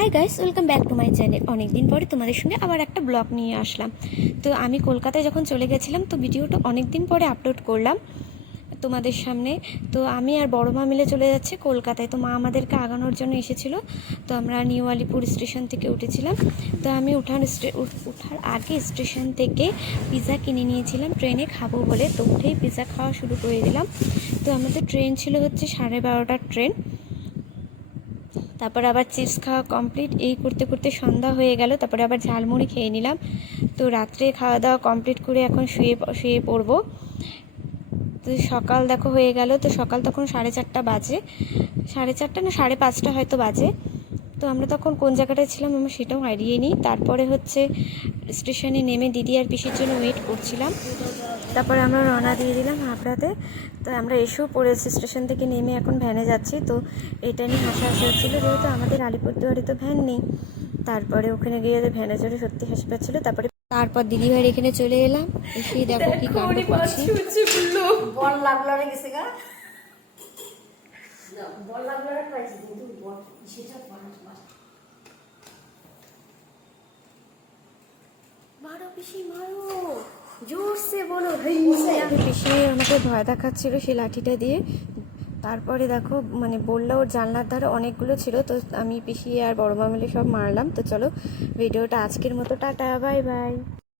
Hi guys, welcome back to my channel. অনেক দিন পরে তোমাদের সঙ্গে আবার একটা ব্লগ নিয়ে আসলাম। তো আমি কলকাতায় যখন চলে গেছিলাম, তো ভিডিওটা অনেক দিন পরে আপলোড করলাম তোমাদের সামনে। তো আমি আর বড় মা মিলে চলে যাচ্ছে কলকাতায়। তো মা আমাদেরকে আগানোর জন্য এসেছিলো। তো আমরা নিউ আলিপুর স্টেশন থেকে উঠেছিলাম। তো আমি ওঠার আগে স্টেশন থেকে পিৎজা কিনে নিয়েছিলাম ট্রেনে খাবো বলে। তো উঠেই পিৎজা খাওয়া শুরু করে দিলাম। তো আমাদের ট্রেন ছিল হচ্ছে 12:30টার ট্রেন। তারপর আবার চিপস খাওয়া কমপ্লিট, এই করতে করতে সন্ধ্যা হয়ে গেল। তারপরে আবার ঝালমুড়ি খেয়ে নিলাম। তো রাত্রে খাওয়া দাওয়া কমপ্লিট করে এখন শুয়ে পড়বো। তো সকাল দেখো হয়ে গেল। তো সকাল তখন 4:30 বাজে, 4:30 না 5:30 হয়তো বাজে। তো আমরা তখন কোন জায়গাটায় ছিলাম আমরা সেটাও আইডিয়াই নিই। তারপরে হচ্ছে স্টেশনে নেমে দিদি আর পিসির জন্য ওয়েট করছিলাম। তারপরে আমরা রওনা দিয়ে দিলাম হাবড়াতে। তো আমরা এসেও পড়েছি স্টেশন থেকে নেমে, এখন ভ্যানে যাচ্ছি। তো এটা নিয়ে হাসাহাসি হচ্ছিলো, যেহেতু আমাদের আলিপুরদুয়ারে তো ভ্যান নেই। তারপরে ওখানে গিয়ে ভ্যানে চড়ে সত্যি হাসি পাচ্ছিলো। তারপর দিদিভাইয়ের এখানে চলে এলাম। এসেই দেখো কি কাণ্ড করছি। বল লাগলো রে গেছে গা বল লাগলো রে পাইছি কিন্তু বল সেটা মারো পিসি মারো জোরসে বলো। পিসি আমাকে ভয় দেখাচ্ছিল সেই লাঠিটা দিয়ে। তারপরে দেখো বললো ওর জানলার ধারে অনেকগুলো ছিল। তো আমি পিসি আর বড় মা মিলে সব মারলাম। তো চলো ভিডিওটা আজকের মতো টাটা, বাই বাই।